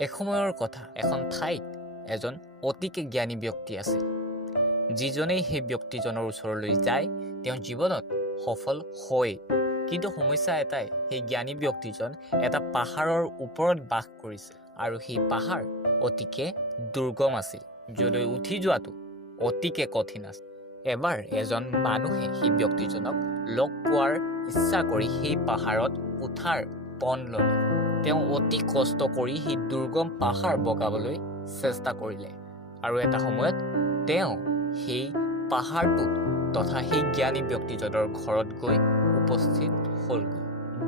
এসময়ৰ কথা এখন ঠাইত এজন অতিকে জ্ঞানী ব্যক্তি আছিল যিজনেই সেই ব্যক্তিজনৰ ওচৰলৈ যায় তেওঁ জীৱনত সফল হয় কিন্তু সমস্যা এটাই সেই জ্ঞানী ব্যক্তিজন এটা পাহাৰৰ ওপৰত বাস কৰিছিল আৰু সেই পাহাৰ অতিকে দুৰ্গম আছিল যলৈ উঠি যোৱাটো অতিকে কঠিন আছিল এবাৰ এজন মানুহে সেই ব্যক্তিজনক লগ পোৱাৰ ইচ্ছা কৰি সেই পাহাৰত উঠাৰ পণ ল'লে তেওঁ অতি কষ্ট কৰি সেই দুৰ্গম পাহাৰ বগাবলৈ চেষ্টা কৰিলে আৰু এটা সময়ত তেওঁ সেই পাহাৰটোত তথা সেই জ্ঞানী ব্যক্তিজনৰ ঘৰত গৈ উপস্থিত হ'লগৈ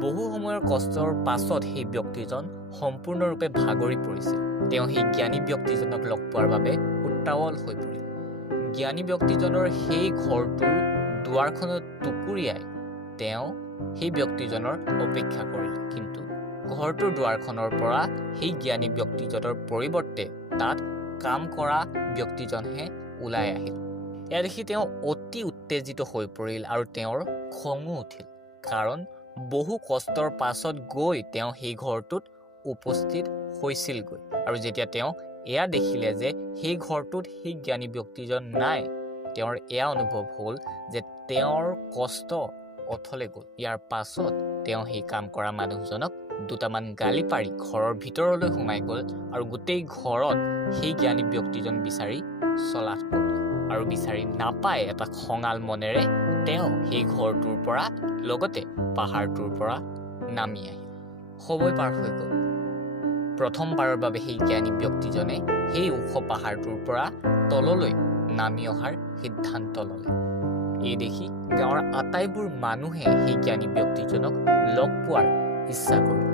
বহু সময়ৰ কষ্টৰ পাছত সেই ব্যক্তিজন সম্পূৰ্ণৰূপে ভাগৰি পৰিছিল তেওঁ সেই জ্ঞানী ব্যক্তিজনক লগ পোৱাৰ বাবে উত্তাৱল হৈ পৰিল জ্ঞানী ব্যক্তিজনৰ সেই ঘৰটোৰ দুৱাৰখনত টুকুৰিয়াই তেওঁ সেই ব্যক্তিজনৰ অপেক্ষা কৰিলে কিন্তু ঘৰটোৰ দুৱাৰখনৰ পৰা সেই জ্ঞানী ব্যক্তিজনৰ পৰিৱৰ্তে তাত কাম কৰা ব্যক্তিজনহে ওলাই আহিল এয়া দেখি তেওঁ অতি উত্তেজিত হৈ পৰিল আৰু তেওঁৰ খঙো উঠিল কাৰণ বহু কষ্টৰ পাছত গৈ তেওঁ সেই ঘৰটোত উপস্থিত হৈছিলগৈ আৰু যেতিয়া তেওঁ এয়া দেখিলে যে সেই ঘৰটোত সেই জ্ঞানী ব্যক্তিজন নাই তেওঁৰ এয়া অনুভৱ হ'ল যে তেওঁৰ কষ্ট অথলে গ'ল ইয়াৰ পাছত তেওঁ সেই কাম কৰা মানুহজনক দুটামান গালি পাৰি ঘৰৰ ভিতৰলৈ সোমাই গ'ল আৰু গোটেই ঘৰত সেই জ্ঞানী ব্যক্তিজন বিচাৰি চলাথ কৰিলে আৰু বিচাৰি নাপায় এটা খঙাল মনেৰে তেওঁ সেই ঘৰটোৰ পৰা লগতে পাহাৰটোৰ পৰা নামি আহিল সময় পাৰ হৈ গ'ল প্ৰথমবাৰৰ বাবে সেই জ্ঞানী ব্যক্তিজনে সেই ওখ পাহাৰটোৰ পৰা তললৈ নামি অহাৰ সিদ্ধান্ত ল'লে এই দেখি গাঁৱৰ আটাইবোৰ মানুহে সেই জ্ঞানী ব্যক্তিজনক লগ পোৱাৰ ইচ্ছা কৰিলে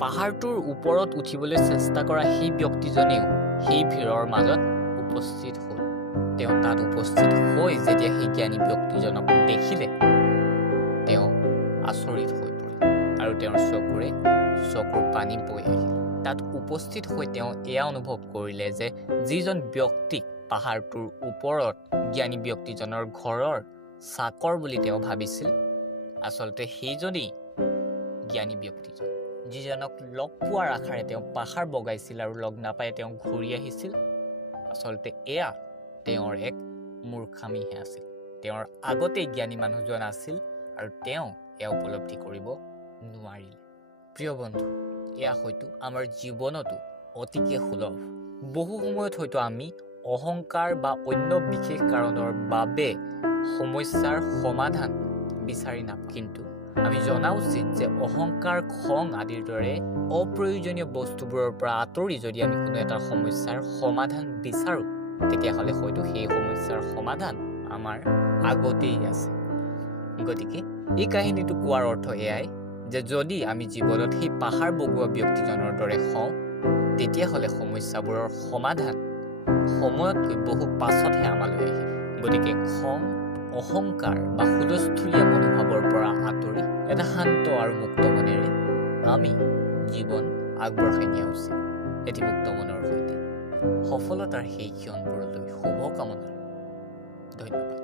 পাহাৰটোৰ ওপৰত উঠিবলৈ চেষ্টা কৰা সেই ব্যক্তিজনেও সেই ভিৰৰ মাজত উপস্থিত হ'ল তেওঁ তাত উপস্থিত হৈ যেতিয়া সেই জ্ঞানী ব্যক্তিজনক দেখিলে তেওঁ আচৰিত হৈ পৰিল আৰু তেওঁৰ চকুৰ পানী বৈ আহিল তাত উপস্থিত হৈ তেওঁ এয়া অনুভৱ কৰিলে যে যিজন ব্যক্তিক পাহাৰটোৰ ওপৰত জ্ঞানী ব্যক্তিজনৰ ঘৰৰ চাকৰ বুলি তেওঁ ভাবিছিল আচলতে সেইজনেই জ্ঞানী ব্যক্তিজন যিজনক লগ পোৱাৰ আশাৰে তেওঁ পাহাৰ বগাইছিল আৰু লগ নাপাই তেওঁ ঘূৰি আহিছিল আচলতে এয়া তেওঁৰ এক মূৰ্খামিহে আছিল তেওঁৰ আগতেই জ্ঞানী মানুহজন আছিল আৰু তেওঁ এয়া উপলব্ধি কৰিব নোৱাৰিলে প্ৰিয় বন্ধু এয়া হয়তো আমাৰ জীৱনতো অতিকে সুলভ বহু সময়ত হয়তো আমি অহংকাৰ বা অন্য বিশেষ কাৰণৰ বাবে সমস্যাৰ সমাধান বিচাৰি নাপাওঁ কিন্তু আমি জনা উচিত যে অহংকাৰ খং আদিৰ দৰে অপ্ৰয়োজনীয় বস্তুবোৰৰ পৰা আঁতৰি যদি আমি কোনো এটা সমস্যাৰ সমাধান বিচাৰোঁ তেতিয়াহ'লে হয়তো সেই সমস্যাৰ সমাধান আমাৰ আগতেই আছে গতিকে এই কাহিনীটো কোৱাৰ অৰ্থ এয়াই যে যদি আমি জীৱনত সেই পাহাৰ বগোৱা ব্যক্তিজনৰ দৰে হওঁ তেতিয়াহ'লে সমস্যাবোৰৰ সমাধান সময়তকৈ বহু পাছতহে আমালৈ আহিব গতিকে খং অহংকাৰ বা হুলস্থুলীয়া মনোভাৱৰ পৰা আঁতৰি এটা শান্ত আৰু মুক্ত মনেৰে আমি জীৱন আগবঢ়াই নিয়া উচিত এটি মুক্ত মনৰ সৈতে সফলতাৰ সেই ক্ষণবোৰলৈ শুভকামনা ধন্যবাদ